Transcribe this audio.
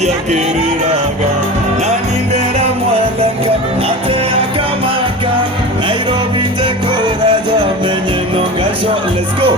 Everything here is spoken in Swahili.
Jakiriraga nanindera mwalanka atea kamaka Nairobi te koraja menye no gasho. Let's go.